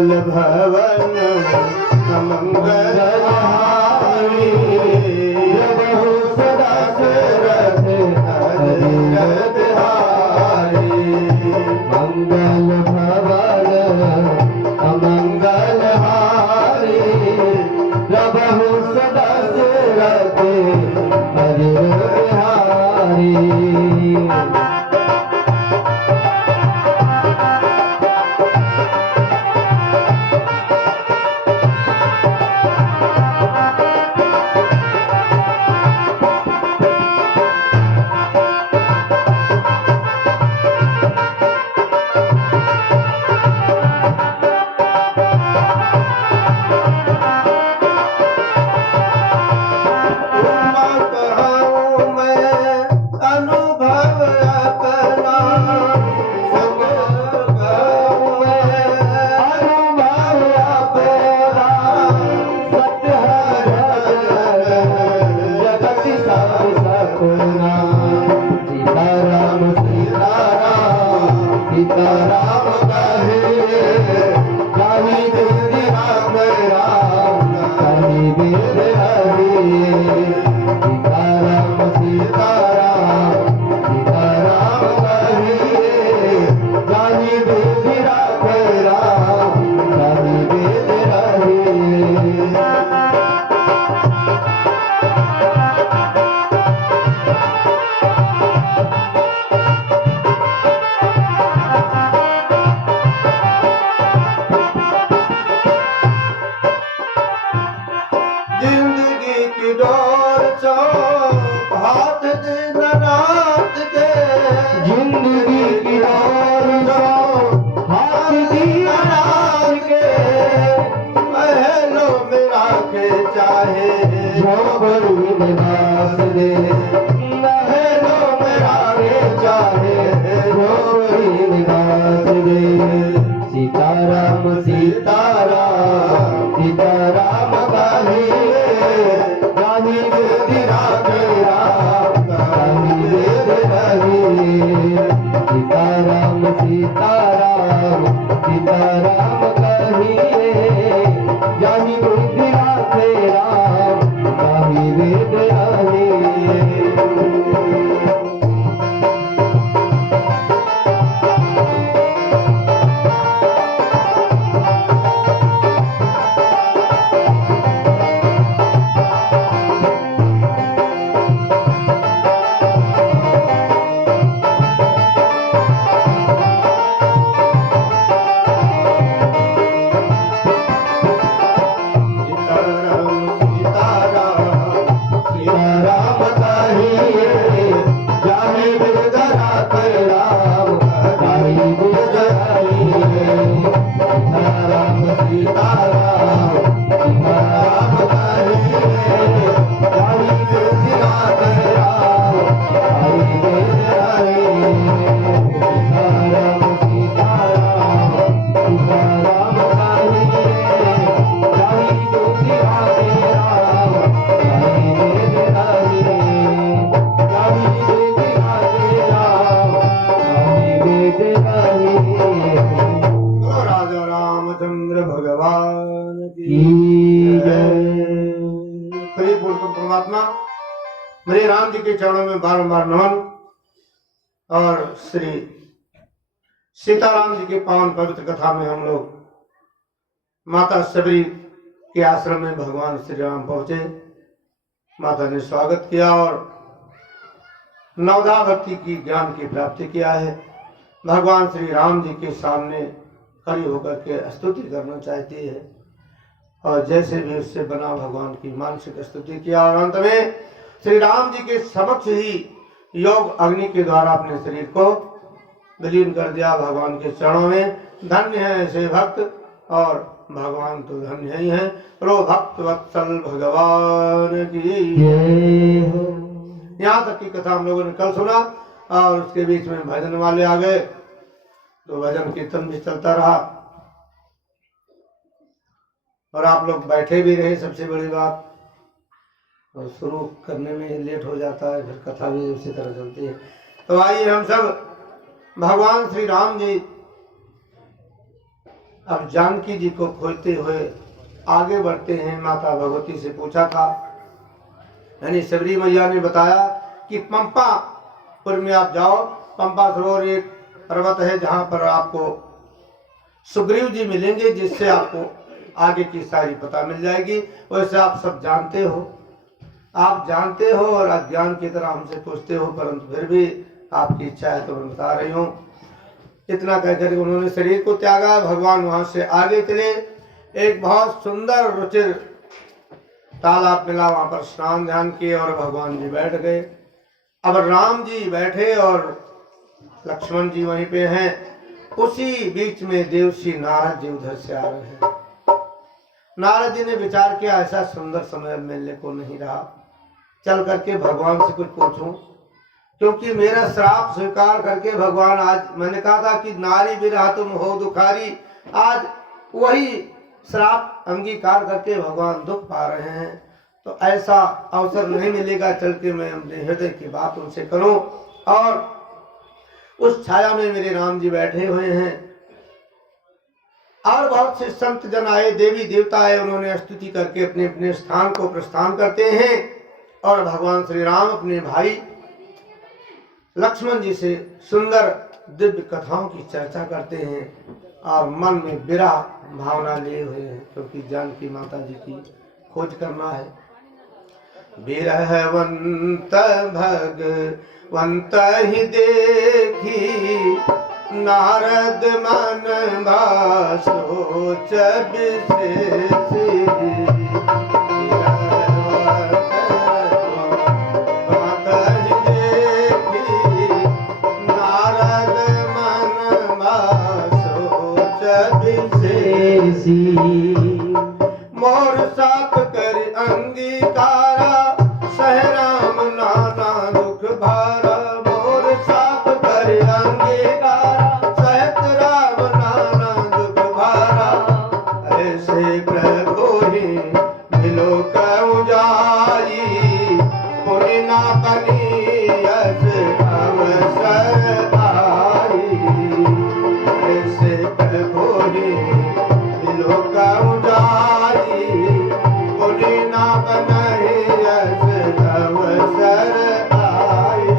मंगल भवन मंगल हारी बहु सदा दशरथ हरिरथ हारी मंगल भवन मंगल हारी बहु सदा दशरथ हरिरथ हारी मेरे राम जी के चरणों में बारंबार नमन और श्री सीताराम जी के पावन पवित्र कथा में हम लोग माता सबरी के आश्रम में भगवान श्री राम पहुंचे। माता ने स्वागत किया और नवधा भक्ति की ज्ञान की प्राप्ति किया है। भगवान श्री राम जी के सामने खड़ी होकर के स्तुति करना चाहती है और जैसे भी उससे बना भगवान की मानसिक स्तुति किया और अंत में श्री राम जी के समक्ष ही योग अग्नि के द्वारा अपने शरीर को विलीन कर दिया भगवान के चरणों में। धन्य है ऐसे भक्त और भगवान तो धन्य ही है। रो भक्त वत्सल भगवान की। यहाँ तक की कथा हम लोगों ने कल सुना और उसके बीच में भजन वाले आ गए तो भजन कीर्तन भी चलता रहा और आप लोग बैठे भी रहे। सबसे बड़ी बात और शुरू करने में लेट हो जाता है, फिर कथा भी उसी तरह चलती है। तो आइए हम सब भगवान श्री राम जी अब जानकी जी को खोजते हुए आगे बढ़ते हैं। माता भगवती से पूछा था, यानी शबरी मैया ने बताया कि पंपापुर में आप जाओ। पंपा सरोवर एक पर्वत है जहाँ पर आपको सुग्रीव जी मिलेंगे, जिससे आपको आगे की सारी पता मिल जाएगी। वैसे आप सब जानते हो, आप जानते हो और अज्ञान की तरह हमसे पूछते हो, परंतु फिर भी आपकी इच्छा है तो मैं बता रही हूँ। इतना कहकर उन्होंने शरीर को त्यागा। भगवान वहां से आगे चले। एक बहुत सुंदर रुचिर तालाब मिला, वहां पर स्नान ध्यान किए और भगवान जी बैठ गए। अब राम जी बैठे और लक्ष्मण जी वहीं पे हैं। उसी बीच में देवशी नारद जी उधर से आ रहे हैं। नारद जी ने विचार किया, ऐसा सुंदर समय मिलने को नहीं रहा, चल करके भगवान से कुछ पूछूं, क्योंकि मेरा श्राप स्वीकार करके भगवान, आज मैंने कहा था कि नारी विरह तुम हो दुखारी, आज वही श्राप अंगीकार करके भगवान दुख पा रहे हैं। तो ऐसा अवसर नहीं मिलेगा, चल के मैं अपने हृदय की बात उनसे करूं। और उस छाया में मेरे राम जी बैठे हुए हैं और बहुत से संत जन आए, देवी देवता आए, उन्होंने स्तुति करके अपने अपने स्थान को प्रस्थान करते हैं। और भगवान श्री राम अपने भाई लक्ष्मण जी से सुंदर दिव्य कथाओं की चर्चा करते हैं और मन में विरह भावना लिए हुए हैं, क्योंकि जानकी माता जी की खोज करना है। विरहवंत भगवंत ही देखी, नारद मन सोच विशेषी। मोर साप कर अंगीकारा, सहराम नाना दुख भारा। मोर साप कर अंगीकारा, सहत राम नाना दुख भारा। ऐसे प्रभु ही मिलो कहूँ जाई, पुण्य ना बनी यश अवसर आई। ऐसे प्रभु ही मिलो कहूँ जाई, पुण्य ना बनी यश अवसर आई।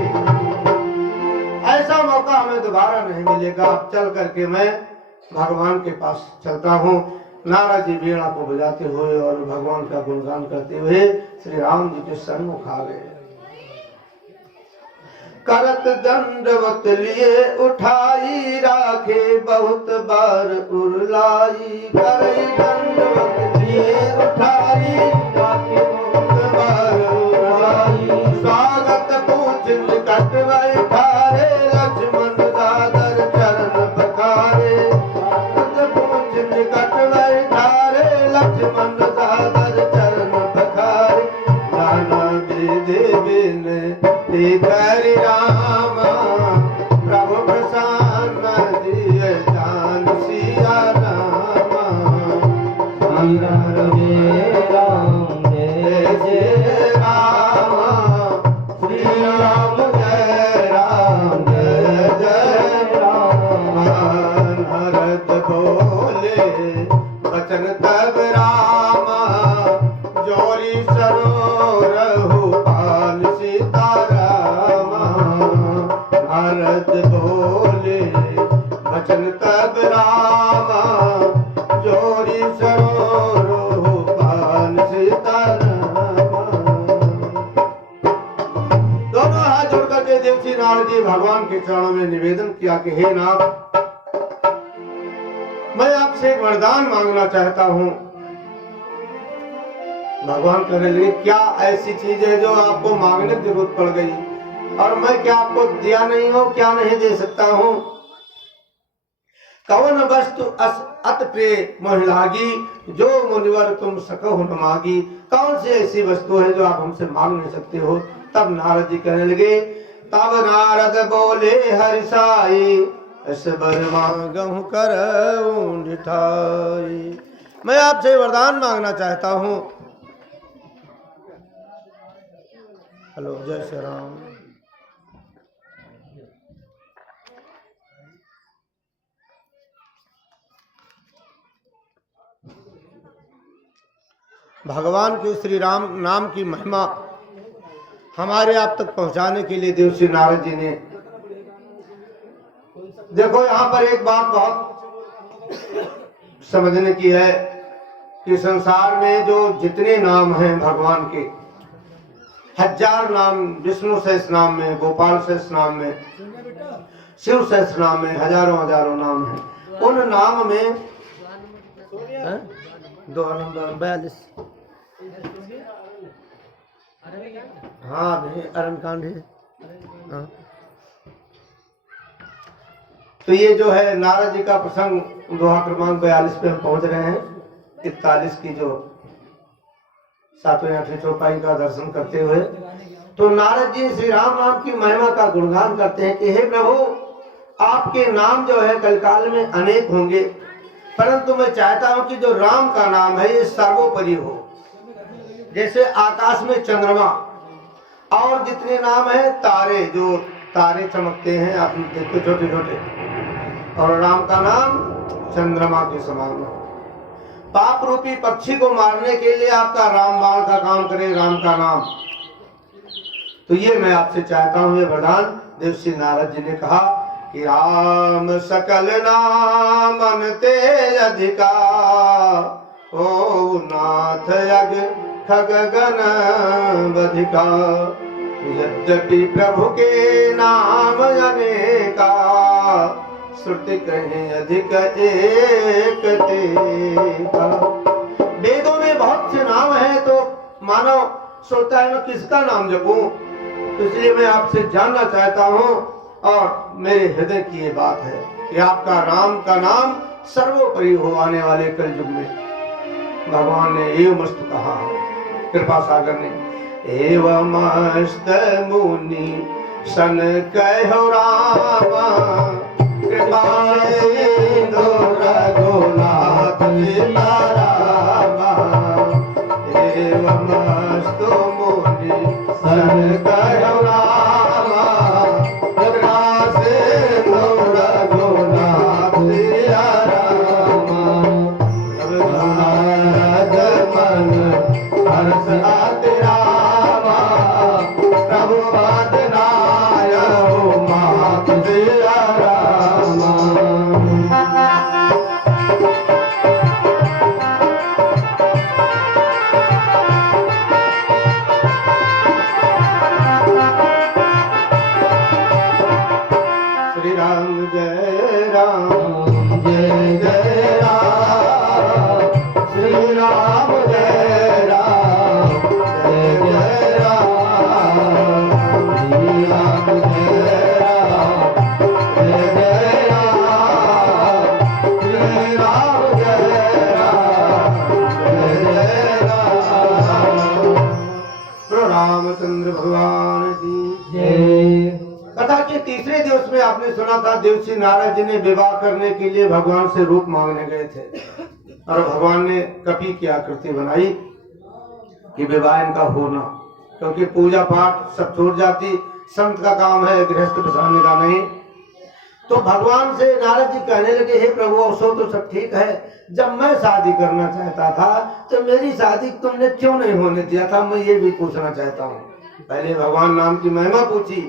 ऐसा मौका हमें दोबारा नहीं मिलेगा। अब चल करके मैं भगवान के पास चलता हूँ। नारद जी वीणा को बजाते हुए और भगवान का गुणगान करते हुए श्री राम जी के सन्मुख आ गए। करत दंडवत लिए उठाई, राखे बहुत बार उरलाई। करई दंडवत लिए उठाई, राखे बहुत बार उरलाई। स्वागत पूछ निकट बैठारे, लक्ष्मण दादर चरण पखारे। स्वागत पूछ निकट बैठारे, लक्ष्मण दादर चरण पखारे। नाना विधिविन करि रामा, प्रभु प्रसन्न दिए जान सिया रामा। राम जय जय रामा, श्री राम जय राम जय जय राम। नारद बोले वचन तब रामा, जोरी सरोरहु पाल सीतारामा। नारद बोले वचन तब रामा, जोरी सरोरहु पाल सीतारामा। दोनों हाथ जोड़ करके देवसी नारद जी भगवान के चरणों में निवेदन किया कि हे नाथ, मैं आपसे एक वरदान मांगना चाहता हूँ। भगवान कहने लगे, क्या ऐसी चीज है जो आपको मांगने की जरूरत पड़ गई, और मैं क्या आपको दिया नहीं हूँ, क्या नहीं दे सकता हूँ। कवन वस्तु अत प्रिय मोह लागी, जो मुनिवर तुम सकहो न मागी। कौन सी ऐसी वस्तु है जो आप हमसे मांग नहीं सकते हो। तब नारद जी कहने लगे, तब नारद बोले हरि साई, ऐस बर मांगहु करऊं ढिठाई। मैं आपसे वरदान मांगना चाहता हूँ। हेलो, जय श्री राम। भगवान के श्री राम नाम की महिमा हमारे आप तक पहुंचाने के लिए देवर्षि नारद जी ने, देखो यहाँ पर एक बात बहुत समझने की है कि संसार में जो जितने नाम हैं भगवान के, 1000 नाम, विष्णु सहस्र नाम में, गोपाल सहस्र नाम में, शिव सहस्र नाम में, हजारों हजारों नाम हैं। उन नाम में 2 नंबर 42, हाँ भाई अरण कांड है। हाँ। तो ये जो है नारद जी का प्रसंग दोहा क्रमांक 42 पे हम पहुंच रहे हैं। 41 की जो 7वें 8वें चौपाई का दर्शन करते हुए, तो नारद जी श्री राम नाम की महिमा का गुणगान करते हैं कि हे प्रभु, आपके नाम जो है कलकाल में अनेक होंगे, परंतु मैं चाहता हूं कि जो राम का नाम है ये सर्वोपरि हो। जैसे आकाश में चंद्रमा और जितने नाम है तारे, जो तारे चमकते हैं आप देखते छोटे छोटे, और राम का नाम चंद्रमा के समान हो। पाप रूपी पक्षी को मारने के लिए आपका रामबाण का काम करे राम का नाम। तो ये मैं आपसे चाहता हूं, ये वरदान देवर्षि नारद जी ने कहा कि राम सकल नाम ते अधिका, ओ नाथ यग खग गण बधिका, यद्यपि प्रभु के नाम अनेका, श्रुति कहे अधिक एक तेका। वेदों में बहुत से नाम है, तो मानव सोचता है मैं किसका नाम जपूं, इसलिए मैं आपसे जानना चाहता हूं, और मेरे हृदय की ये बात है कि आपका राम का नाम सर्वोपरि हो आने वाले कलयुग में। भगवान ने एवं मस्त कहा, कृपा सागर ने, एवं मस्त मुनि सन कहो रामा, कृपा सिंधु रघुनाथ सीतारामा, एवं मस्त मुनि सन कहो रामा, कृपा सिंधु रघुनाथ सीतारामा, मन हर्ष आते रामा, प्रभु बात नाय हो मात सिया रामा। श्री राम जय राम जय जय राम, श्री राम जय राम जय जय राम, श्री राम जय राम जय जय राम, श्री राम जय राम जय जय राम। प्रभु रामचंद्र भगवान की जय। कथा के तीसरे दिवस में आपने सुना था देवर्षि नारद जी ने विवाह करने के लिए भगवान से रूप मांगने गए थे, और भगवान ने कपि की आकृति बनाई कि विवाह इनका होना, क्योंकि पूजा पाठ सब छूट जाती, संत का काम है, गृहस्थ बसाने का नहीं। तो भगवान से नारद जी कहने लगे, हे प्रभु अवसर तो सब ठीक है, जब मैं शादी करना चाहता था तो मेरी शादी तुमने क्यों नहीं होने दिया था, मैं ये भी पूछना चाहता हूँ। पहले भगवान नाम की महिमा पूछी,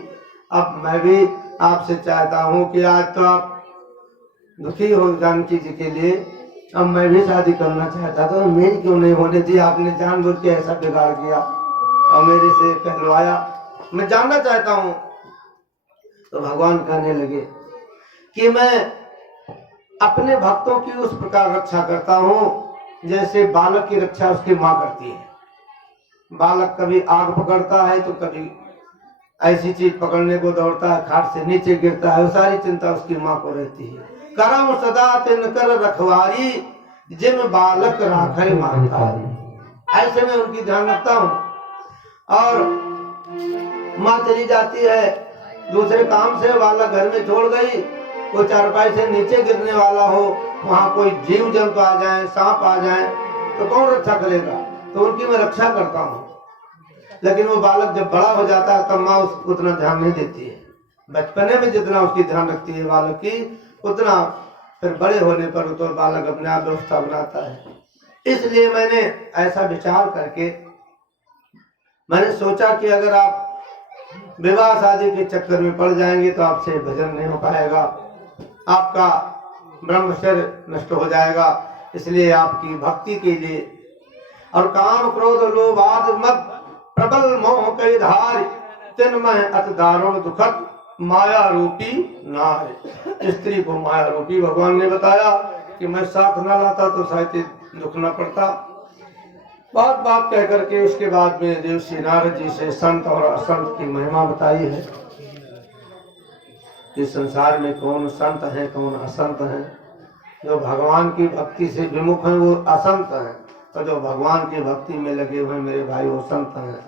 अब मैं भी आपसे चाहता हूँ कि आज तो आप दुखी हो जानकी जी के लिए, अब मैं भी शादी करना चाहता था, तो मेरी क्यों नहीं होने दी, आपने जानबूझ के ऐसा बिगाड़ किया और मेरे से कहलवाया, मैं जानना चाहता हूँ। तो भगवान कहने लगे कि मैं अपने भक्तों की उस प्रकार रक्षा करता हूँ जैसे बालक की रक्षा उसकी माँ करती है। बालक कभी आग पकड़ता है तो कभी ऐसी चीज पकड़ने को दौड़ता है, खाट से नीचे गिरता है, वो सारी चिंता उसकी माँ को रहती है। करम सदा तिन कर रखवारी, जिम बालक राखे माता। ऐसे में उनकी ध्यान रखता हूँ। और माँ चली जाती है दूसरे काम से, बालक घर में छोड़ गई, वो चारपाई से नीचे गिरने वाला हो, वहाँ कोई जीव जंतु आ जाए, सांप आ जाए, तो कौन रक्षा करेगा, तो उनकी मैं रक्षा करता हूँ। लेकिन वो बालक जब बड़ा हो जाता है तब माँ उसको उतना ध्यान नहीं देती है। बचपने में जितना उसकी ध्यान रखती है बालक की, उतना फिर बड़े होने पर तो बालक अपने आप व्यवस्था बनाता है। इसलिए मैंने ऐसा विचार करके मैंने सोचा कि अगर आप विवाह शादी के चक्कर में पड़ जाएंगे तो आपसे भजन नहीं हो पाएगा, आपका ब्रह्मचर्य नष्ट हो जाएगा। इसलिए आपकी भक्ति के लिए और काम क्रोध लोभ आदि मद प्रबल मोह कई धार तिन्मय अति दारुण दुखद माया रूपी नार। स्त्री को माया रूपी भगवान ने बताया कि मैं साथ न लाता तो शायद दुख न पड़ता। बात कह करके उसके बाद में देवश्री नारद जी से संत और असंत की महिमा बताई है कि संसार में कौन संत है कौन असंत है। जो भगवान की भक्ति से विमुख है वो असंत है, और जो भगवान की भक्ति में लगे हुए मेरे भाई वो संत हैं।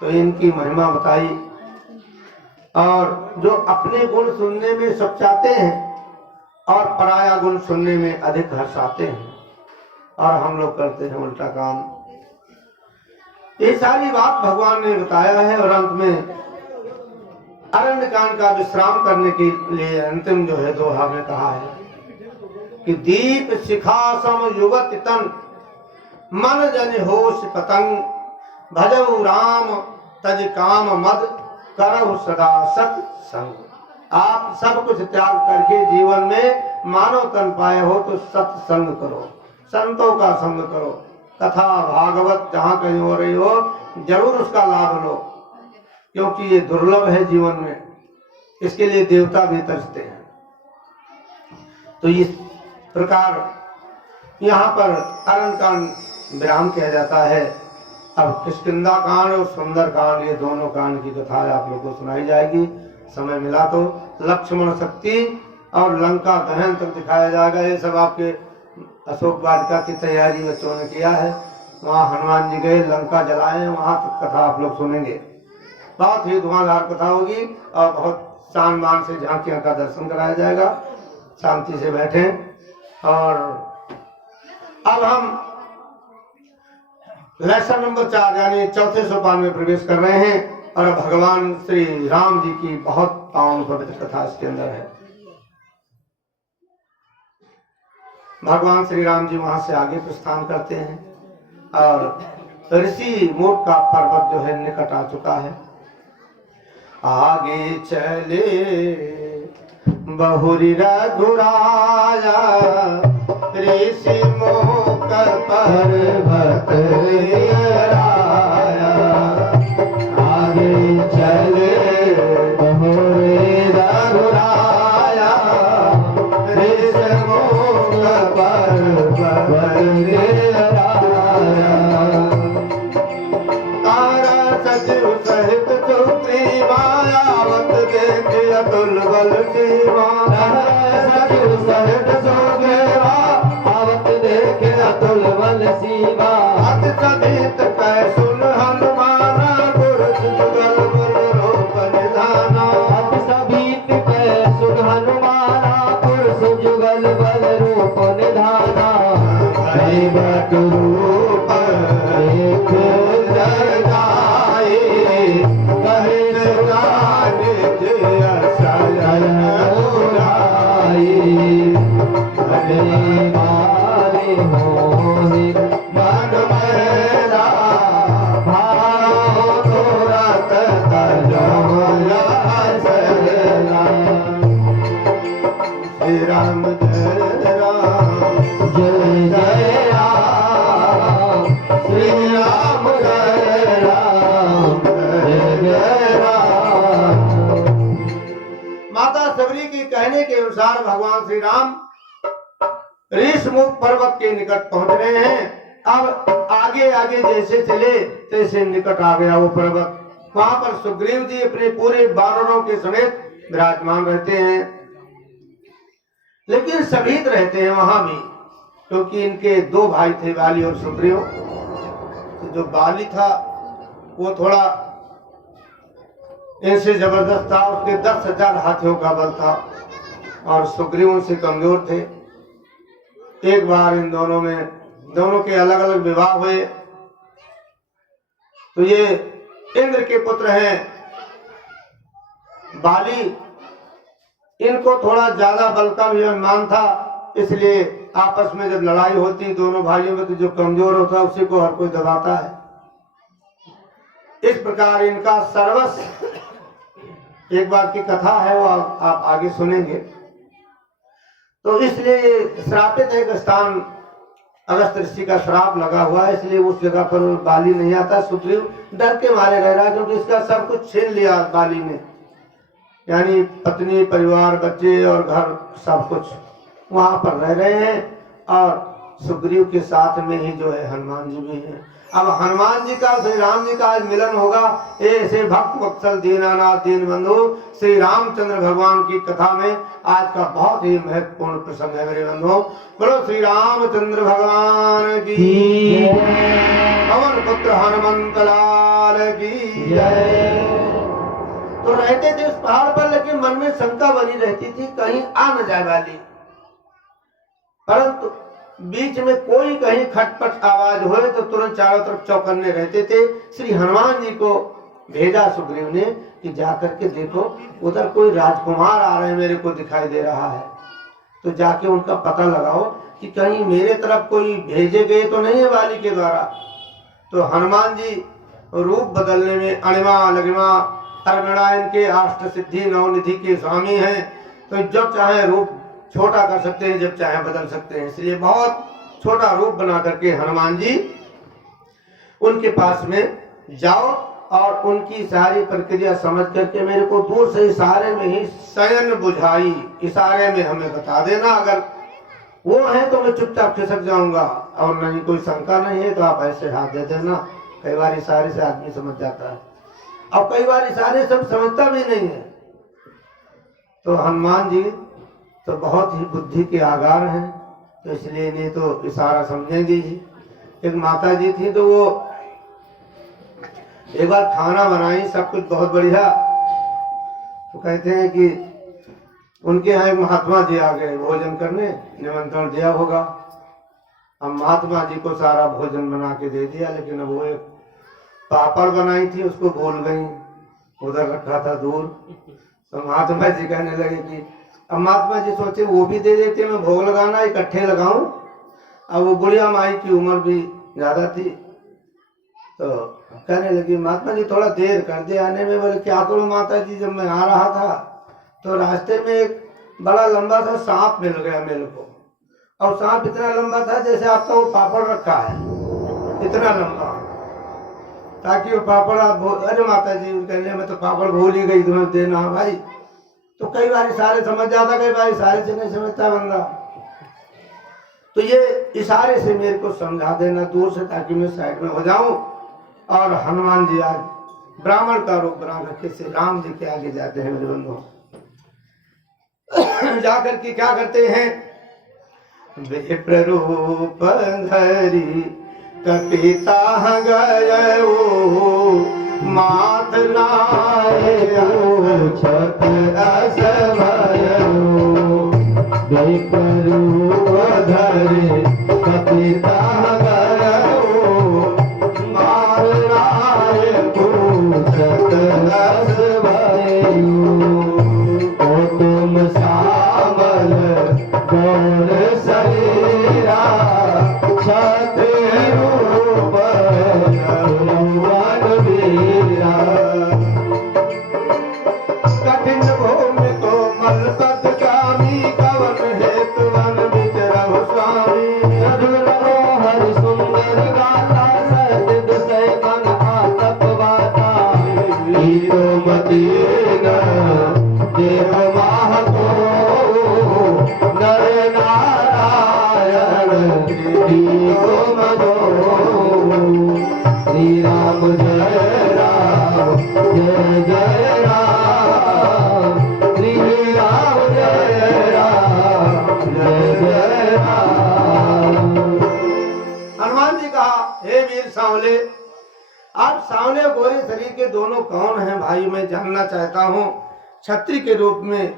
तो इनकी महिमा बताई। और जो अपने गुण सुनने में सचाते हैं और पराया गुण सुनने में अधिक हर्षाते हैं, और हम लोग करते हैं उल्टा काम। ये सारी बात भगवान ने बताया है। और अंत में अरण्य कांड का विश्राम करने के लिए अंतिम जो है दोहा में कहा है कि दीप शिखा सम युवत तन मन जन होश पतंग भजऊ राम तज काम मद करहु सदा सत संग। आप सब कुछ त्याग करके जीवन में मानव तन पाए हो तो सत्संग करो, संतों का संग करो, कथा भागवत जहाँ कहीं हो रही हो जरूर उसका लाभ लो, क्योंकि ये दुर्लभ है जीवन में। इसके लिए देवता भी तरसते हैं। तो इस प्रकार यहाँ पर अरण्य कांड विराम किया जाता है। अब किष्किंधा कांड और सुंदर कांड ये दोनों कांड की कथा आप लोगों को सुनाई जाएगी। समय मिला तो लक्ष्मण शक्ति और लंका दहन तक दिखाया जाएगा। ये सब आपके अशोक वाटिका की तैयारी बच्चों ने किया है। वहाँ हनुमान जी गए, लंका जलाए, वहाँ तक कथा आप लोग सुनेंगे। बहुत ही धुआंधार कथा होगी और बहुत शान मान से झांकियाँ का दर्शन कराया जाएगा। शांति से बैठें। और अब हम लेसन नंबर 4 यानी चौथे सोपान में प्रवेश कर रहे हैं। और भगवान श्री राम जी की बहुत पावन पवित्र कथा इसके अंदर है। भगवान श्री राम जी वहां से आगे प्रस्थान करते हैं और ऋषि मूक का पर्वत जो है निकट आ चुका है। आगे चले बहुरी रघुराया ऋषि मूक पर्वत राया। आगे चले बहुरी रघुराया ऋषि मूक पर्वत राया। तारा सचिव सहित सुत्री मायावत देखे अतुल बल सीमा। सचिव सहित सोगेवा आवत देखे अतुल बल सीमा। अत सभित कै सुन हनुमाना पुरुष जुगल बल रूप निधाना। अत सभित कै सुन हनुमाना पुरुष जुगल बल रूप निधाना। कई बट रूप एक जर जाए कहे जान जय शरण उड़ाई। भले मारे मोहि मन मेरा भारो तुरत तजो सरला। श्री राम जय राम जय जय राम। श्री राम जय राम जय जय राम। माता सबरी के कहने के अनुसार भगवान श्री राम ऋषमुख पर्वत के निकट पहुंच रहे हैं। अब आगे आगे जैसे चले तैसे निकट आ गया वो पर्वत। वहां पर सुग्रीव जी अपने पूरे वानरों के समेत विराजमान रहते हैं, लेकिन सभीत रहते हैं वहां भी, क्योंकि इनके 2 भाई थे, बाली और सुग्रीव। तो जो बाली था वो थोड़ा इनसे जबरदस्त था, उसके 10,000 हाथियों का बल था और सुग्रीव उनसे कमजोर थे। एक बार इन दोनों के अलग अलग विवाह हुए। तो ये इंद्र के पुत्र हैं बाली, इनको थोड़ा ज्यादा बल का भी अनुमान था, इसलिए आपस में जब लड़ाई होती दोनों भाइयों में, तो जो कमजोर होता है उसी को हर कोई दबाता है। इस प्रकार इनका सर्वस्व, एक बार की कथा है वो आप आगे सुनेंगे। तो इसलिए श्रापित एक स्थान, अगस्त ऋषि का श्राप लगा हुआ है, इसलिए उस जगह पर बाली नहीं आता। सुग्रीव डर के मारे रह रहा, क्योंकि इसका सब कुछ छीन लिया बाली ने, यानी पत्नी, परिवार, बच्चे और घर सब कुछ वहां पर रह रहे हैं। और सुग्रीव के साथ में ही जो है हनुमान जी भी हैं। अब हनुमान जी का श्री राम जी का आज मिलन होगा। ऐसे भक्त वत्सल दीनानाथ दीनबंधु श्री रामचंद्र भगवान की कथा में आज का बहुत ही महत्वपूर्ण प्रसंग है मेरे बंधुओं। बोलो श्री रामचंद्र भगवान की, पवन पुत्र हनुमंत लाल की जय। तो रहते थे उस पहाड़ पर, लेकिन मन में शंका बनी रहती थी कहीं आ न जाए वाली। परंतु बीच में कोई कहीं खटपट आवाज होए तो तुरंत चारों तरफ चौकन्ने रहते थे। श्री हनुमान जी को भेजा सुग्रीव ने कि जाकर के देखो, उधर कोई राजकुमार आ रहे हैं, मेरे को दिखाई दे रहा है, तो जाके उनका पता लगाओ कि कहीं मेरे तरफ कोई भेजे गए तो नहीं है वाली के द्वारा। तो हनुमान जी रूप बदलने में अणिमा लगिमा अरनारायण के अष्ट सिद्धि नवनिधि के स्वामी हैं, तो जब चाहे रूप छोटा कर सकते हैं, जब चाहे बदल सकते हैं। इसलिए बहुत छोटा रूप बना करके हनुमान जी उनके पास में जाओ और उनकी सारी प्रक्रिया समझ करके मेरे को दूर से इशारे में ही शयन बुझाई, इशारे में हमें बता देना, अगर वो है तो मैं चुपचाप खिसक जाऊंगा, और नहीं कोई शंका नहीं है तो आप ऐसे हाथ दे देना। कई बार इशारे से आदमी समझ जाता है, और कई बार इशारे से समझता भी नहीं है। तो हनुमान जी तो बहुत ही बुद्धि के आगार हैं, तो इसलिए इन्हें तो इशारा समझेंगे ही। एक माता जी थी, तो वो एक बार खाना बनाई, सब कुछ बहुत बढ़िया। तो कहते हैं कि उनके यहाँ एक महात्मा जी आ गए भोजन करने, निमंत्रण दिया होगा। अब महात्मा जी को सारा भोजन बना के दे दिया, लेकिन अब वो एक पापड़ बनाई थी उसको भूल गई, उधर रखा था दूर। तो महात्मा जी कहने लगे कि, अब महात्मा जी सोचे वो भी दे देते, मैं भोग लगाना इकट्ठे लगाऊं। अब वो बुढ़िया माई की उम्र भी ज्यादा थी, तो कहने लगी महात्मा जी थोड़ा देर कर दे आने में। बोले क्या करूं माता जी, जब मैं आ रहा था तो रास्ते में एक बड़ा लंबा सा सांप मिल गया मेरे को, और सांप इतना लंबा था जैसे आपका वो पापड़ रखा है, इतना लंबा, ताकि वो पापड़ आप अरे माता जी कहने मैं तो पापड़ भूल ही गई तुम्हें देना भाई। तो कई बार इशारे समझ जाता, कई बार इशारे से नहीं समझता बंदा। तो ये इशारे से मेरे को समझा देना दूर से, ताकि मैं साइड में हो जाऊं। और हनुमान जी आज ब्राह्मण का रूप बना करके श्री राम जी के आगे जाते हैं मेरे बंधुओं। जाकर के क्या करते हैं, विप्र रूप धरी कपिता गए मात छत धरे कपिता तुम सामल गौर शरीरा छत रूप वीरा कठिन भूमि को मल पद कामी कवन हेतु वन विचरहु स्वामी हर सुंदर गाता सत से मन आतप वाता हीरो मदीना देव महतो नर नारायण हीरो मदो श्री राम जय राम जय जय राम श्री राम जय राम जय जय राम। हनुमान जी कहा, हे वीर सांवले, आप सांवले और गोरे शरीर के दोनों कौन हैं भाई, मैं जानना चाहता हूँ। छत्री के रूप में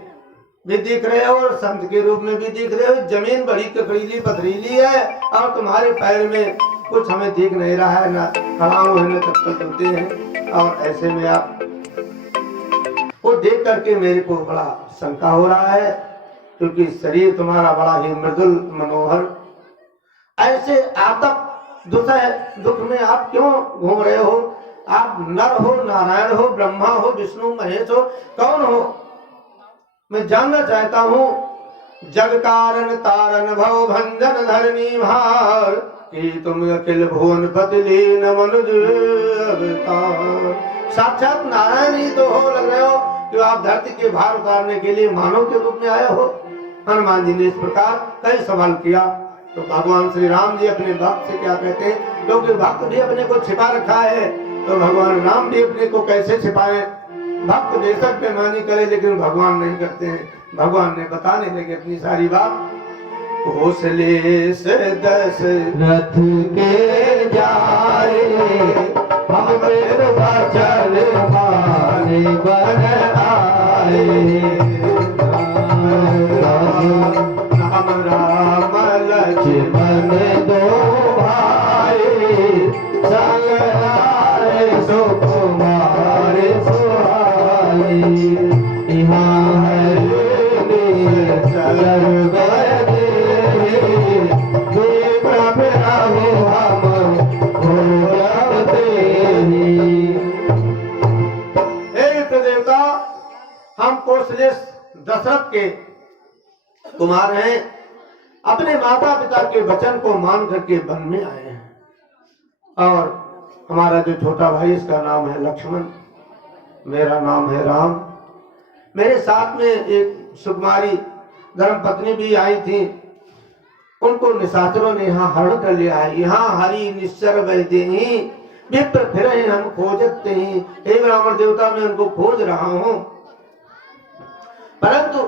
भी दिख रहे हो और संत के रूप में भी दिख रहे हो। जमीन बड़ी ककड़ीली पथरीली है और तुम्हारे पैर में कुछ हमें दिख नहीं रहा है, ना खड़ाऊ है ना चप्पल चलते हैं, और ऐसे में आप वो देख करके मेरे को बड़ा शंका हो रहा है। क्योंकि शरीर तुम्हारा बड़ा ही मृदुल मनोहर। ऐसे आतप दुख में आप क्यों घूम रहे हो? आप नर हो, नारायण हो, ब्रह्मा हो, विष्णु महेश हो, कौन हो? मैं जानना चाहता हूँ। जग कारण तारण भव भंजन धरनी भार कि तुम अखिल भुवन पति लीन मनुज अवतार। साक्षात नारायण ही तो हो, लग रहे हो कि आप धरती के भार उतारने के लिए मानव के रूप में आए हो। हनुमान जी ने इस प्रकार कई सवाल किया। तो भगवान श्री राम जी अपने भक्त से क्या कहते हैं? क्योंकि भक्त भी अपने को छिपा रखा है, तो भगवान राम भी अपने को कैसे छिपाए? भक्त बेशक बेईमानी करे लेकिन भगवान नहीं करते हैं। भगवान ने बताने लगे अपनी सारी बात। कौशले से दशरथ के जाए, हम फिर वचन माने बन आए। राम राम लक्ष्मण दो भाई, संग आए सुकुमार सुहाई। यहाँ है हम कौशले दशरथ के कुमार हैं, अपने माता पिता के वचन को मान करके वन में आए हैं। और हमारा जो छोटा भाई, इसका नाम है लक्ष्मण, मेरा नाम है राम। मेरे साथ में एक सुकुमारी धर्म पत्नी भी आई थी, उनको निशाचरों ने यहाँ हरण कर लिया है। यहाँ हरि निश्चर वैदेही विप्र फिरे हम खोजते ही। हे ब्राह्मण देवता, मैं उनको खोज रहा हूँ। परंतु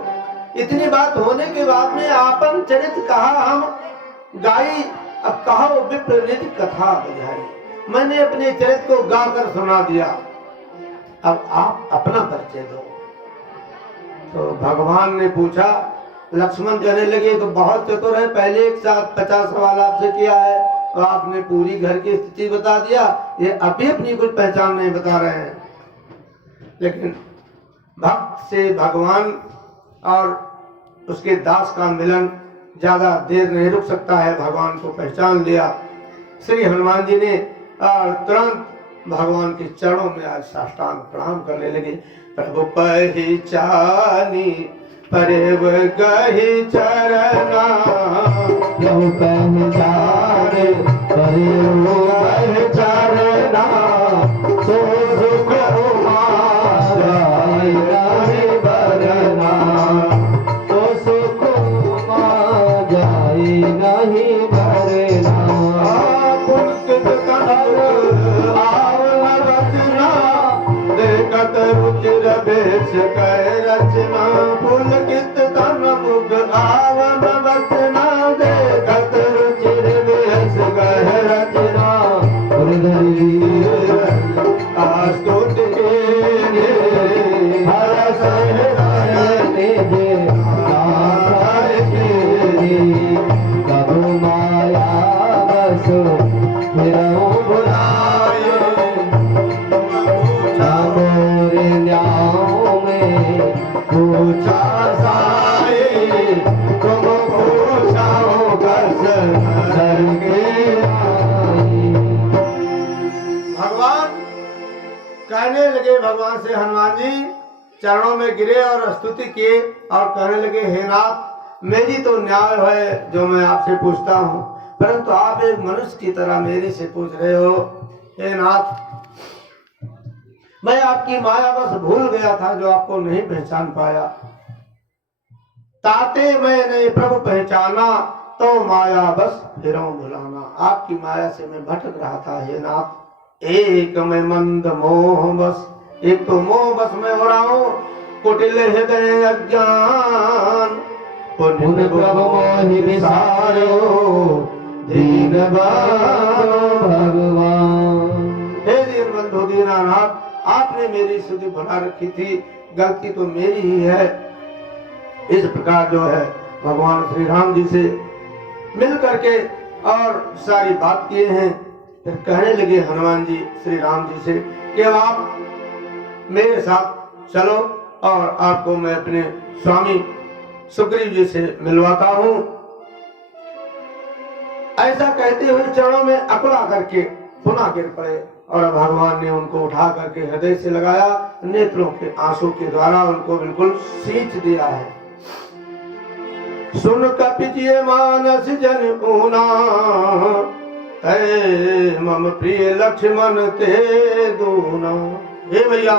इतनी बात होने के बाद में आपन चरित कहा हम गाई, अब कहो विप्रनिधि कथा बुझाई। मैंने अपने चरित को गाकर सुना दिया, अब आप अपना परिचय दो। तो भगवान ने पूछा, लक्ष्मण कहने लगे तो बहुत चतुर है, पहले एक साथ 50 सवाल आपसे किया है और आपने पूरी घर की स्थिति बता दिया, ये अभी अपनी कुछ पहचान नहीं बता रहे हैं। लेकिन भक्त से भगवान और उसके दास का मिलन ज्यादा देर नहीं रुक सकता है। भगवान को पहचान लिया श्री हनुमान जी ने और तुरंत भगवान के चरणों में आज साष्टांग प्रणाम करने लगे। प्रभु पहचानी परेव गहि चरना, प्रभु पहचाने परेव गहि चरना, सो सुख उमाराय रहे बरना, सो सुख उमाराय रहे बरना। पुलकित कनक आवल रचना, देखत रुचिर बेश कह रचना, पुलकित तन मुख आवल रचना, देखत रुचिर बेश कह रचना। आस्तुत के हर सहरायने जे नाथ के, कबु माया बस फिरऊ बुलाए, मोरे न्याओ में पूछा साए, तुम पूछाओ कस धर के आई। भगवान कहने लगे, भगवान से हनुमान जी चरणों में गिरे और स्तुति किए और कहने लगे, हे नाथ, मेरी तो न्याय है जो मैं आपसे पूछता हूँ, परंतु आप एक मनुष्य की तरह मेरे से पूछ रहे हो। हे नाथ, मैं आपकी माया बस भूल गया था जो आपको नहीं पहचान पाया। ताते मैंने प्रभु पहचाना, तो माया बस फिरऊं भुलाना। आपकी माया से मैं भटक रहा था हे नाथ। एक मैं मंद मोह बस, एक तो मोह बस में हो रहा हूँ, कुटिल हृदय अज्ञान, पुण्य प्रभु मोहि विसारो, दीन बंधु भगवान। हे दीन बंधु दीनानाथ, आपने मेरी स्तुति भुला रखी थी, गलती तो मेरी ही है। इस प्रकार जो है भगवान श्री राम जी से मिल करके और सारी बात किए हैं। फिर कहने लगे हनुमान जी श्री राम जी से कि अब आप मेरे साथ चलो और आपको मैं अपने स्वामी सुग्रीव जी से मिलवाता हूं। ऐसा कहते हुए चरणों में अकड़ा करके पुनः गिर पड़े और भगवान ने उनको उठा करके हृदय से लगाया, नेत्रों के आंसू के द्वारा उनको बिल्कुल सींच दिया है। सुन कपिजिए मानस जन ऊना, ऐ मम प्रिय लक्ष्मण ते दूना। हे भैया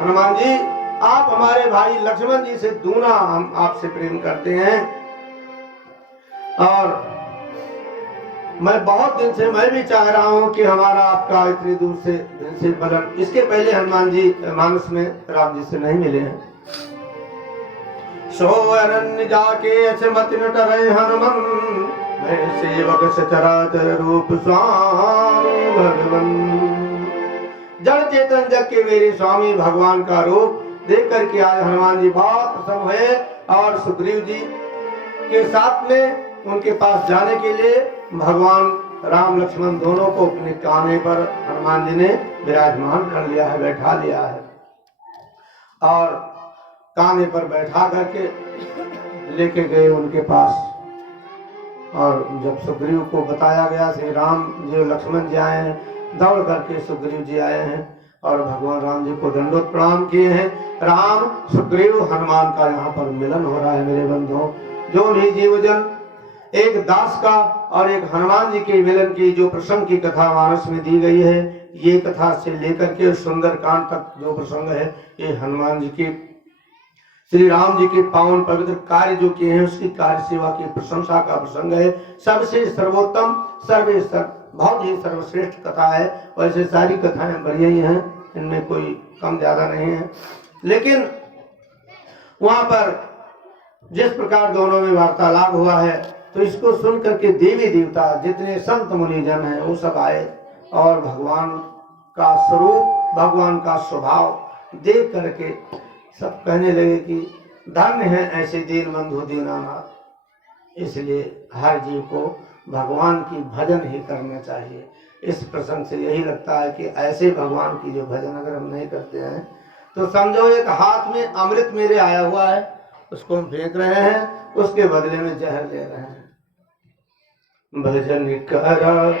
हनुमान जी, आप हमारे भाई लक्ष्मण जी से दूना हम आपसे प्रेम करते हैं, और मैं बहुत दिन से मैं भी चाह रहा हूं कि हमारा आपका इतनी दूर से दिल से मिलन। इसके पहले हनुमान जी मानस में राम जी से नहीं मिले हैं। सो अरण्य जाके अचमत न डरे हनुमान, मैं सेवक सचराचर रूप स्वामी भगवन। जड़ चेतन जग के मेरे स्वामी भगवान का रूप देख करके आज हनुमान जी बहुत प्रसन्न हुए और सुग्रीव जी के साथ में उनके पास जाने के लिए भगवान राम लक्ष्मण दोनों को अपने काने पर हनुमान जी ने विराजमान कर लिया है, बैठा लिया है, और काने पर बैठा करके लेके गए उनके पास। और जब सुग्रीव को बताया गया श्री राम जी लक्ष्मण जी आए हैं, दौड़ करके सुग्रीव जी आए हैं और भगवान राम जी को दंडोत प्रणाम किए हैं। राम सुग्रीव हनुमान का यहाँ पर मिलन हो रहा है मेरे बंधुओं। जो भी जीवजन एक दास का और एक हनुमान जी के मिलन की जो प्रसंग की कथा मानस में दी गई है, ये कथा से लेकर के सुंदर कांड तक जो प्रसंग है, ये हनुमान जी की श्री राम जी के पावन पवित्र कार्य जो किए हैं उसकी कार्य सेवा की प्रशंसा का प्रसंग है। सबसे सर्वोत्तम बहुत ही सर्वश्रेष्ठ कथा है। वैसे सारी कथाएं बढ़िया ही हैं, इनमें कोई कम ज्यादा नहीं है, लेकिन वहां पर जिस प्रकार दोनों में वार्तालाप हुआ है तो इसको सुन करके देवी देवता जितने संत मुनिजन हैं वो सब आए और भगवान का स्वरूप भगवान का स्वभाव देख करके सब कहने लगे कि धन्य है ऐसे दीन बंधु दीनानाथ। इसलिए हर जीव को भगवान की भजन ही करना चाहिए। इस प्रसंग से यही लगता है कि ऐसे भगवान की जो भजन अगर हम नहीं करते हैं तो समझो एक हाथ में अमृत मेरे आया हुआ है, उसको हम फेंक रहे हैं, उसके बदले में जहर ले रहे हैं। भजन कर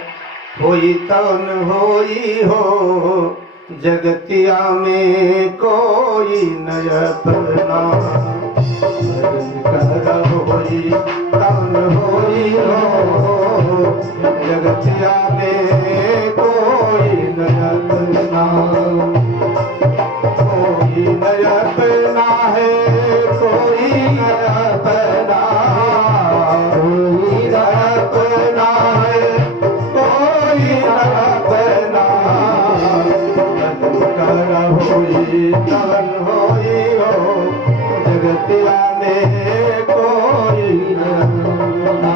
होई तन होई हो, जगतिया में कोई नय अपना। भजन कर होई तन होई हो, जगतिया में कोई नय अपना। कोई नय अपना है, कोई नय अपना, कोई नय अपना है, कोई नय अपना। भजन कर होई तन होई हो, जगतिया में कोई नय अपना।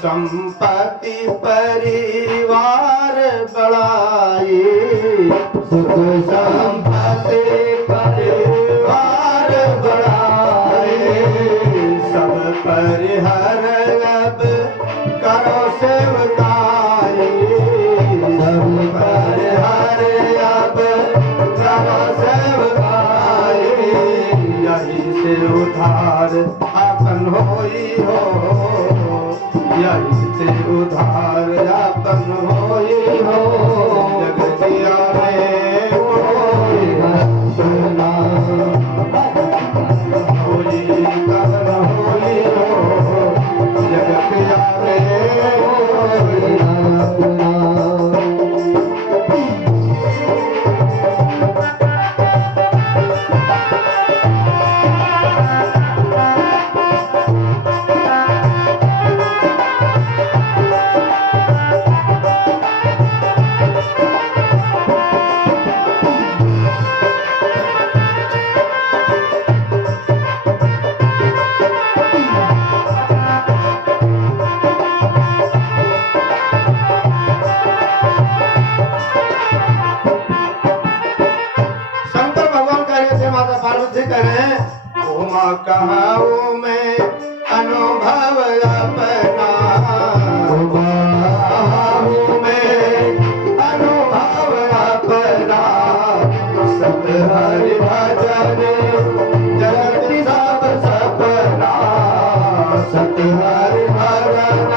संपत्ति परिवार बढ़ाई, सुख संपत्ति परिवार बढ़ाई। सब परिहर अब करो सेवकाई, सब परिहर अब करो सेवकाई। यही से उधार अपन होई हो, यही से उधार अपन होई हो। जगतिया में कोई अपना, होई तन होई हो। जगतिया में कोई अपना। से कह रहे हैं उमा कहाऊ में अनुभव अपना, उमा कहाऊ में अनुभव अपना, सत हरि भजन जगत सब सपना, सत हरि भजन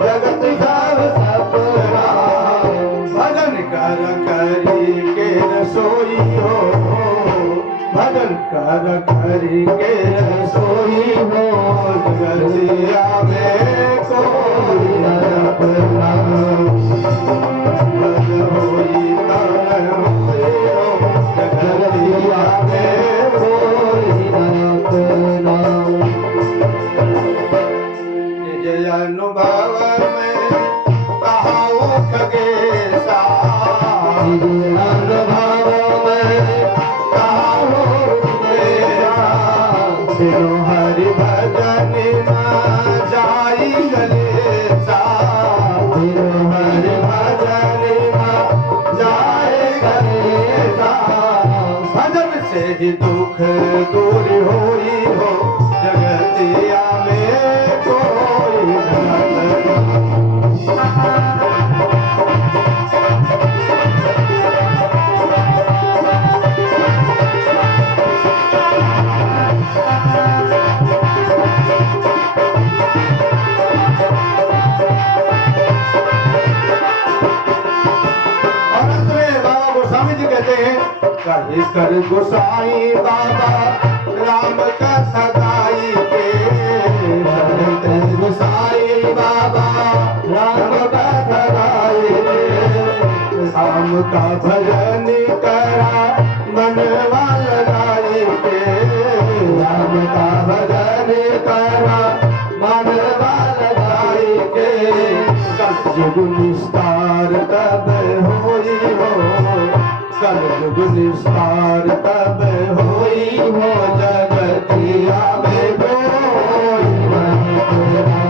जगत सब सपना। भजन कर करी के रसोई हो, भजन कर करी के सोई हो जगतिया में कोई न अपना, भज होई तन होई हो जगतिया में कोई न अपना। निज अनुभव में कहाओ खगेशा, निज अनुभव में कहाओ खगेशा, बिनु हरि भजन न जाई गलेसा, बिनु हरि भजन न जाए गलेसा। भजन से ही दुख दूर होई हो जगतिया में कोई न अपना। और अंत में बाबा गोस्वामी जी कहते हैं कहे कर गोसाई बाबा राम कथा गाई के, कहे कर गोसाई बाबा राम कथा गाई के, राम का भजन करा मनवा लगाई के, राम का भजन करा मनवा लगाई के, कल युग निस्तार तब होई हो, कल युग निस्तार तब होई हो जगतिया में कोई नहीं तेरा।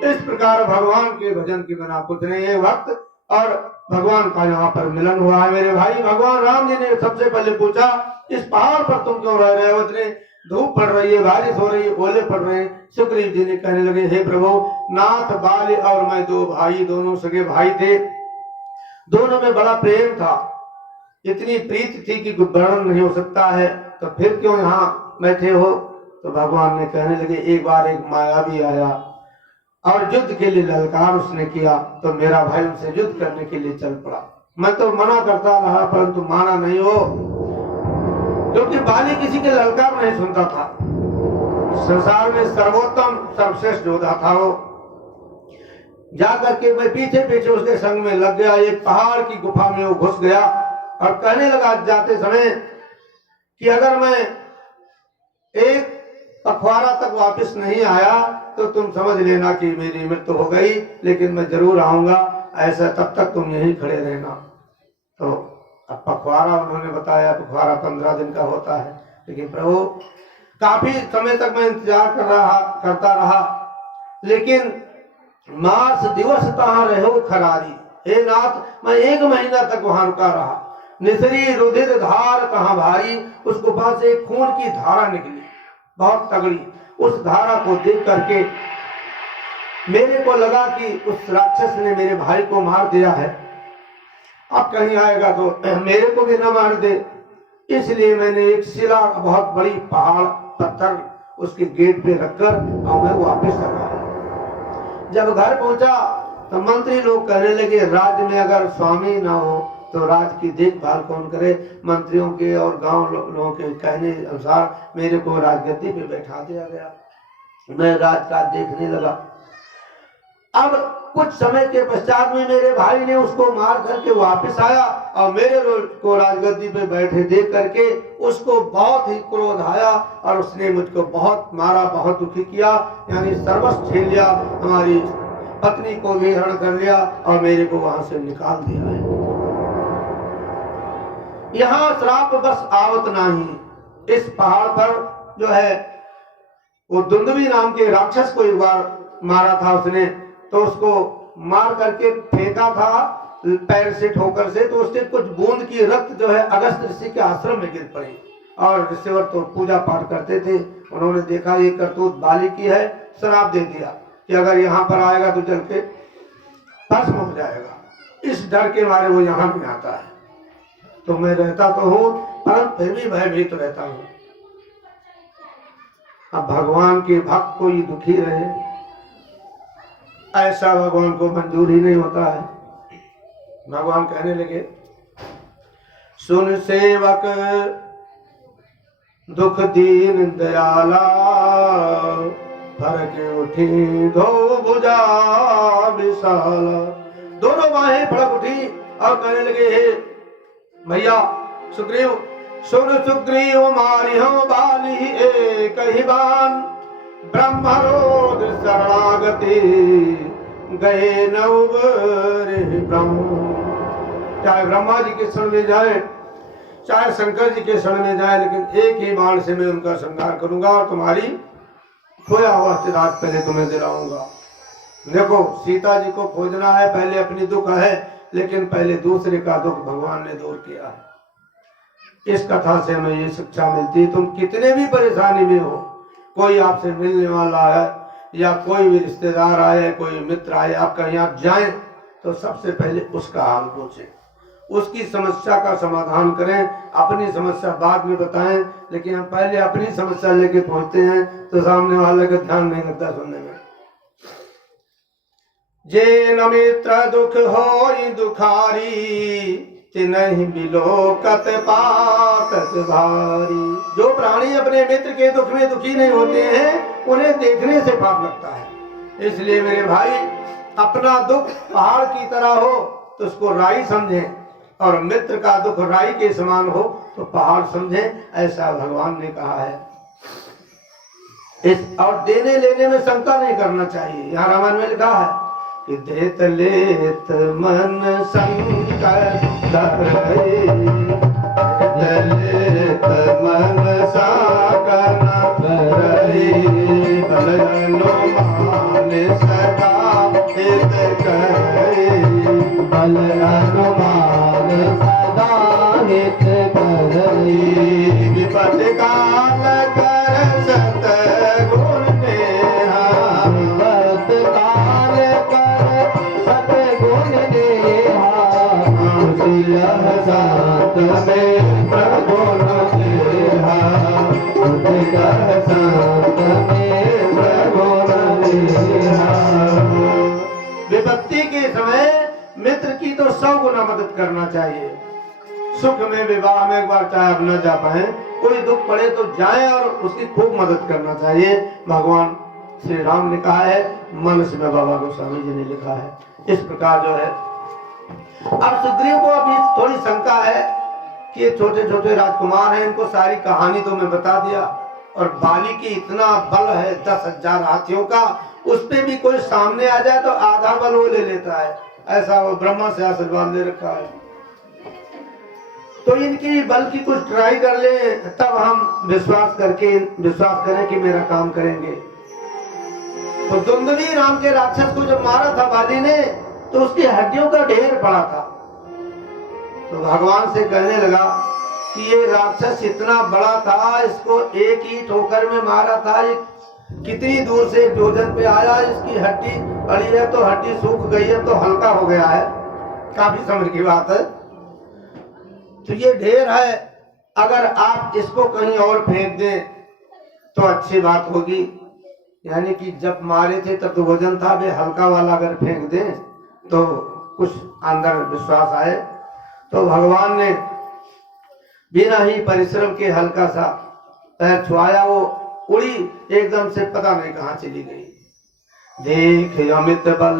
इस प्रकार भगवान के भजन की बिना कुछ नहीं है वक्त, और भगवान का यहाँ पर मिलन हुआ है मेरे भाई। भगवान राम जी ने सबसे पहले पूछा इस पहाड़ पर तुम क्यों रह रहे हो, इतने धूप पड़ रही है, बारिश हो रही है, ओले पड़ रहे हैं। सुग्रीव जी ने कहने लगे हे प्रभु, नाथ बाली और मैं दो भाई, दोनों सगे भाई थे, दोनों में बड़ा प्रेम था, इतनी प्रीति थी कि वर्णन नहीं हो सकता है, तो फिर क्यों यहाँ बैठे हो। तो भगवान ने कहने लगे एक बार एक मायावी आया और युद्ध के लिए ललकार उसने किया, तो मेरा भाई उनसे युद्ध करने के लिए चल पड़ा। मैं तो मना करता रहा परंतु माना नहीं हो, क्योंकि बाली किसी के ललकार नहीं सुनता था। संसार में सर्वोत्तम सर्वश्रेष्ठ योद्धा था वो। जा करके मैं पीछे पीछे उसके संग में लग गया, एक पहाड़ की गुफा में वो घुस गया और कहने लगा जाते समय कि अगर मैं एक पखवाड़ा तक वापस नहीं आया तो तुम समझ लेना कि मेरी मृत्यु हो गई, लेकिन मैं जरूर आऊंगा, ऐसा तब तक तुम यहीं खड़े रहना। तो अब पखवाड़ा उन्होंने बताया, पखवाड़ा 15 दिन का होता है, लेकिन प्रभु काफी समय तक मैं इंतजार करता रहा, लेकिन मास दिवस कहाँ रहो खरारी, हे नाथ मैं 1 महीना तक वहां रुका रहा। निसरी रुधिर धार कहाँ भारी, उस गुफा से खून की धारा निकली बहुत तगड़ी। उस धारा को देख करके मेरे को लगा कि उस राक्षस ने मेरे भाई को मार दिया है, अब कहीं आएगा तो मेरे को भी न मार दे। इसलिए मैंने एक शिला, बहुत बड़ी पहाड़ पत्थर उसके गेट पे रखकर और मैं वापस आ गया। जब घर पहुंचा तो मंत्री लोग कहने लगे राज्य में अगर स्वामी ना हो तो राज की देखभाल कौन करे। मंत्रियों के और गांव लोगों के कहने अनुसार मेरे को राजगद्दी पे बैठा दिया गया। मैं राजकाज देखने लगा। अब कुछ समय के पश्चात में मेरे भाई ने उसको मार करके वापस आया और मेरे को राजगद्दी पे बैठे देख करके उसको बहुत ही क्रोध आया और उसने मुझको बहुत मारा, बहुत दुखी किया, यानी सर्वस्व छीन लिया। हमारी पत्नी को भी हरण कर लिया और मेरे को वहां से निकाल दिया है। यहाँ श्राप बस आवत नहीं। इस पहाड़ पर जो है वो दुंदुभी नाम के राक्षस को एक बार मारा था उसने, तो उसको मार करके फेंका था पैर से ठोकर से, तो उससे कुछ बूंद की रक्त जो है अगस्त ऋषि के आश्रम में गिर पड़ी। और ऋषिवर तो पूजा पाठ करते थे, उन्होंने देखा ये करतूत बाली की है, श्राप दे दिया कि अगर यहाँ पर आएगा तो जल के भस्म हो जाएगा। इस डर के मारे वो यहाँ भी आता है। तो मैं रहता तो हूँ पर फिर भी भयभीत रहता हूँ। अब भगवान के भक्त कोई दुखी रहे, ऐसा भगवान को मंजूर ही नहीं होता है। भगवान कहने लगे, सुन सेवक दुख दीन दयाला, फरक उठी दो भुजा विशाला। दोनों बाहें फड़क उठी और कहने लगे, हे भैया सुग्रीव, सुन सुग्रीव मारी हो बाली एक ही बान, ब्रह्मरोध शरणागति गए नवबर ब्रह्म। चाहे ब्रह्मा जी के शरण में जाए, चाहे शंकर जी के शरण में जाए, लेकिन एक ही बाण से मैं उनका संहार करूंगा और तुम्हारी खोया हुआ चिराग पहले तुम्हें दिलाऊंगा। देखो सीता जी को खोजना है, पहले अपनी दुख है, लेकिन पहले दूसरे का दुख भगवान ने दूर किया है। इस कथा से हमें ये शिक्षा मिलती है, तुम कितने भी परेशानी में हो, कोई आपसे मिलने वाला है या कोई भी रिश्तेदार आए, कोई मित्र आए, आप कहीं आप जाएं तो सबसे पहले उसका हाल पूछें, उसकी समस्या का समाधान करें। अपनी समस्या बाद में बताएं, लेकिन हम पहले अपनी समस्या लेके पहुंचते हैं तो सामने वाले का ध्यान नहीं लगता सुनने में। जे न मित्र दुख हो दुखारी, तिनहि बिलोकत पातक भारी। जो प्राणी अपने मित्र के दुख में दुखी नहीं होते हैं, उन्हें देखने से पाप लगता है। इसलिए मेरे भाई, अपना दुख पहाड़ की तरह हो तो उसको राई समझें, और मित्र का दुख राई के समान हो तो पहाड़ समझें, ऐसा भगवान ने कहा है। इस और देने लेने में शंका नहीं करना चाहिए। यहाँ रामायण में लिखा है कि देत लेत मन संकर धरई, देत लेत मन साकन धरई, बल अनुमान सदा हित करई, बल अनुमान सदा हित करई, विपद काल कर सत गुण नेहा, विपद काल कर सत गुण नेहा, तुझियह साथ में प्रभु न देहा, तुझियह साथ में प्रभु न देहा। विपत्ति के समय मित्र की तो 100 गुना मदद करना चाहिए। सुख में विवाह में एक बार चाहे आप न जा पाए, कोई दुख पड़े तो जाए और उसकी खूब मदद करना चाहिए। भगवान श्री राम ने कहा है, मनस में बाबा गोस्वामी जी ने लिखा है। इस प्रकार जो है, अब सुग्रीव को अभी थोड़ी शंका है कि ये छोटे छोटे राजकुमार हैं, इनको सारी कहानी तो मैं बता दिया, और बाली की इतना बल है 10,000 हाथियों का, उस पे भी कोई सामने आ जाए तो आधा बल वो ले लेता है, ऐसा वो ब्रह्मा से आशीर्वाद ले रखा है। तो इनकी बल की कुछ ट्राई कर ले, तब हम विश्वास करें कि मेरा काम करेंगे। तो दुंदुभी नाम के राक्षस को जब मारा था बाली ने, तो उसकी हड्डियों का ढेर पड़ा था। तो भगवान से कहने लगा कि ये राक्षस इतना बड़ा था, इसको एक ही ठोकर में मारा था, ये कितनी दूर से भोजन पे आया, इसकी हड्डी पड़ी है तो हड्डी सूख गई है तो हल्का हो गया है, काफी समय की बात है। तो ये ढेर है, अगर आप इसको कहीं और फेंक दें तो अच्छी बात होगी। यानी कि जब मारे थे तब तो वजन था, वे हल्का वाला अगर फेंक दें तो कुछ अंदर विश्वास आए। तो भगवान ने बिना ही परिश्रम के हल्का सा पैर छुआया, वो उड़ी एकदम से, पता नहीं कहाँ चली गई। देख अमित बल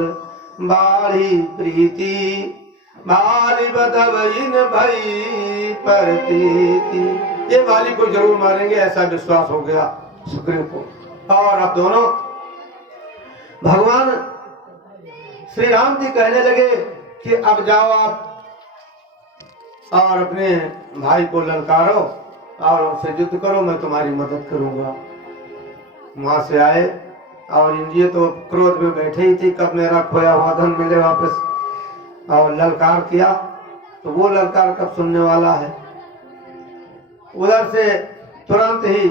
बाढ़ी प्रीति, बाली बदबइन भई परतीति। ये बाली को जरूर मारेंगे, ऐसा विश्वास हो गया सुग्रीव को। और अब दोनों भगवान श्री राम जी कहने लगे कि अब जाओ आप और अपने भाई को ललकारो और उनसे युद्ध करो, मैं तुम्हारी मदद करूंगा। वहां से आए और इंद्रिय तो क्रोध में बैठे ही थी, कब मेरा खोया हुआ धन मिले वापस, और ललकार किया। तो वो ललकार कब सुनने वाला है। उधर से तुरंत ही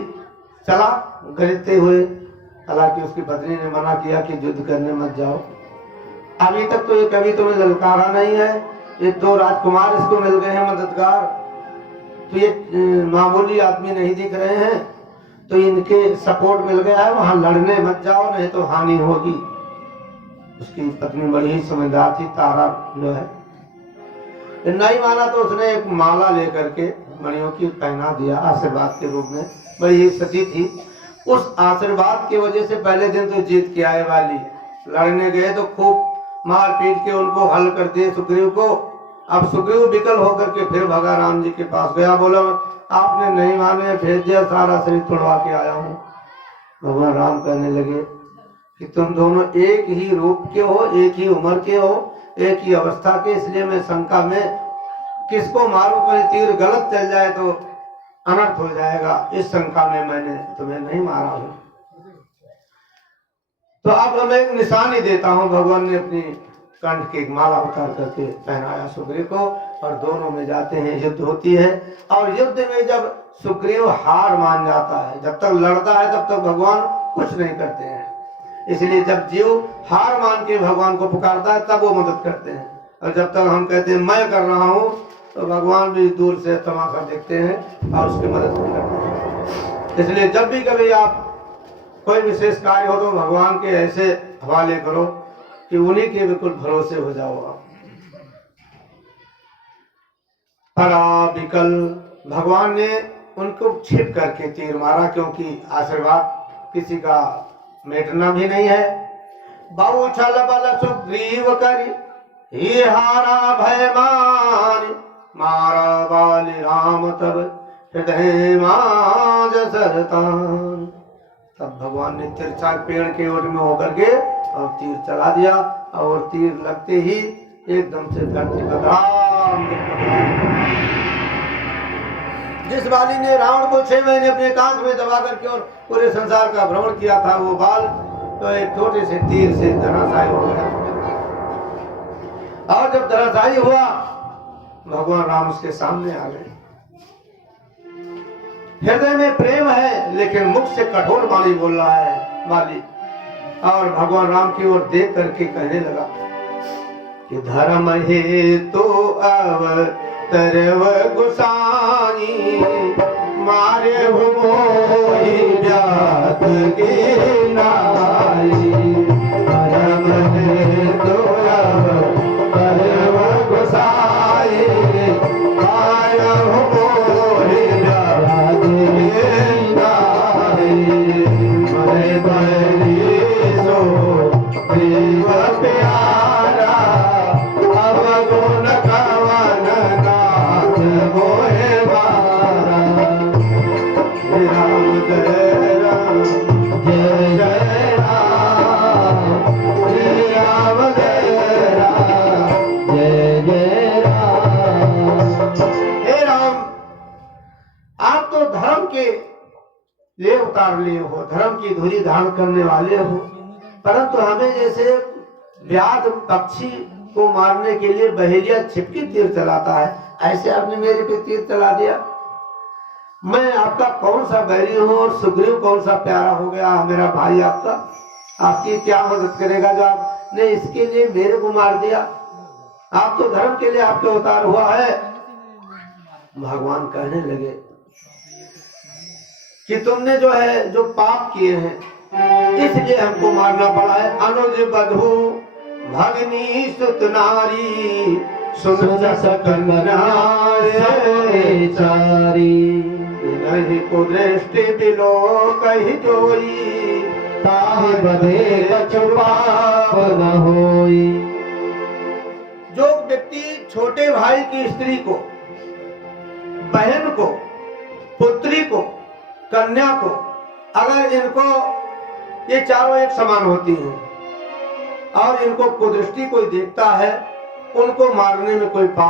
चला गरजते हुए, हालांकि उसकी पत्नी ने मना किया कि युद्ध करने मत जाओ, अभी तक तो ये कभी तुम्हें ललकारा नहीं है, ये 2 राजकुमार इसको मिल गए हैं मददगार, तो ये मामूली आदमी नहीं दिख रहे हैं, तो इनके सपोर्ट मिल गया है, वहां लड़ने मत जाओ नहीं तो हानि होगी। उसकी पत्नी बड़ी ही समझदार थी, तारा जो है, नहीं माना तो उसने एक माला लेकर के मणियों की पहना दिया आशीर्वाद के रूप में, बड़ी ही सती थी। उस आशीर्वाद की वजह से पहले दिन तो जीत के आए वाली, लड़ने गए तो खूब मार पीट के उनको हल कर दिए सुग्रीव को। अब सुग्रीव विकल होकर के फिर भगा राम जी के पास गया, बोला आपने नहीं माने, भेज दिया, सारा शरीर तोड़वा के आया हूँ। भगवान राम कहने लगे कि तुम दोनों एक ही रूप के हो, एक ही उम्र के हो, एक ही अवस्था के, इसलिए मैं शंका में किसको मारूं, कहीं तीर गलत चल जाए तो अनर्थ हो जाएगा, इस शंका में मैंने तुम्हें नहीं मारा हूं। तो अब मैं एक निशानी देता हूं। भगवान ने अपनी कंठ की एक माला उतार करके पहनाया सुग्रीव को, और दोनों में जाते हैं, युद्ध होती है। और युद्ध में जब सुग्रीव हार मान जाता है, जब तक लड़ता है तब तक भगवान कुछ नहीं करते हैं, इसलिए जब जीव हार मान के भगवान को पुकारता है तब वो मदद करते हैं, और जब तक हम कहते हैं मैं कर रहा हूं तो भगवान भी दूर से तमाशा देखते हैं और उसकी मदद नहीं करते हैं। इसलिए जब भी कभी आप कोई विशेष कार्य हो तो भगवान के ऐसे हवाले करो कि उन्हीं के बिल्कुल भरोसे हो जाओ आप। पराबिकल, भगवान ने उनको छिप करके तीर मारा, क्योंकि आशीर्वाद किसी का मेटना भी नहीं है। बहु छल बल सुग्रीव करी, ही हारा भय मान, मारा बाली राम तब हृदय माज सरतान। तब भगवान ने तिरछा पेड़ के ओर में होकर के और तीर चला दिया, और तीर लगते ही एकदम से धरती पर धड़ाम। जिस बाली ने रावण को 6 महीने अपने कांच में दबा करके और पूरे संसार का भ्रमण किया था, वो बाल तो एक छोटे से तीर से धराशायी हो गया। और जब धराशायी हुआ, भगवान राम उसके सामने आ गए। हृदय में प्रेम है लेकिन मुख से कठोर वाणी बोल रहा है बाली, और भगवान राम की ओर देख करके कहने लगा कि धर्म हे तो अवतरव गुसाई, मारे हो मोहि व्याध के नाई। धर्म हे तो अवतरव गुसाई, मारे हो मोहि व्याध के नाई। मरे बरी सो देव प्यारा, अब गुण कवन नाथ मोहे मारा। राम जय राम, जय जय राम, श्री राम जय राम, जय जय राम। हे राम, आप तो धर्म के लिए उतार लिए हो, धर्म की धुरी धारण करने वाले हो, परंतु हमें जैसे व्याध पक्षी को मारने के लिए बहेलिया छिपकी तीर चलाता है, ऐसे आपने मेरे पे तीर चला दिया। मैं आपका कौन सा बैरी हूं और सुग्रीव कौन सा प्यारा हो गया मेरा भाई आपका, आपकी क्या मदद करेगा जो आपने इसके लिए मेरे को मार दिया। आप तो धर्म के लिए आपके अवतार हुआ है। भगवान कहने लगे कि तुमने जो है जो पाप किए हैं इसलिए हमको मारना पड़ा है। अनुज बधू भगनी सुत नारी, सुन सकन चारी। नहीं को दृष्टि बिलो कही जोई, ताहि बधे कछु पाप न होई। जो व्यक्ति छोटे भाई की स्त्री को, बहन को, पुत्री को, कन्या को, अगर इनको ये चारों एक समान होती हैं और इनको कुदृष्टि कोई देखता है, उनको मारने में कोई